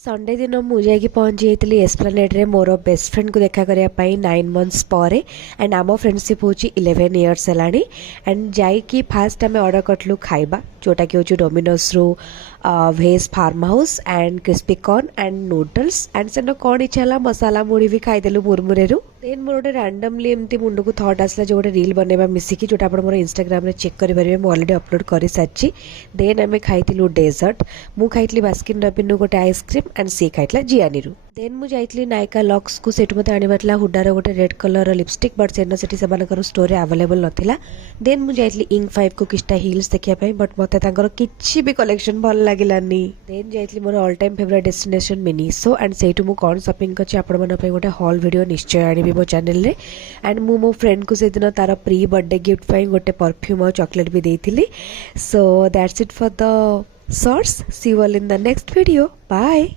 Sunday दिन मुझे पहुंची जाइली एस्प्लानेड रे मोर बेस्ट फ्रेंड को देखा करने 9 मंथ्स पर एंड आम फ्रेंडशिप हूँ 11 इयर्स है एंड जाइकी फास्ट आम ऑर्डर करूँ खाइबा जोटा कि हूँ डोमिनोज रु भेज farm house and crispy corn and noodles and से कौन इच्छा है मसाला मुड़ी भी खाईदेलु मुरमुरे देन मोर गोटे रांडमली एमती मुंड को थट आसला जो गोटे रील बनवा मिसिकी जोटा आप मोर इंस्टाग्राम रे चेक करेंगे मुझे अलरेडी अपलोड कर सारी देन आम खाई डेजर्ट मु खाई बास्किन रबिन गोटे आइसक्रीम एंड सी खाई जियानी देन मुझे जाइली नायका लक्स को सेठ मत आना हुडार गोटे रेड कलर लिपस्टिक बट से स्टोर अवेलेबल नाला देन मुझे जाइली इंक 5 को किस्टा हिल्स देखापी बट मत किसी भी कलेक्शन भल लगिलानी देन जाइली मोर all time favourite destination Miniso and से कौन शॉपिंग कर गोटे हॉल वीडियो निश्चय आनी मो चैनल रे एंड मु मो फ्रेंड को से दिन तार प्री बर्थडे गिफ्ट गोटे परफ्यूम और चॉकलेट भी देती so that's it for the shorts see you all in the next video bye.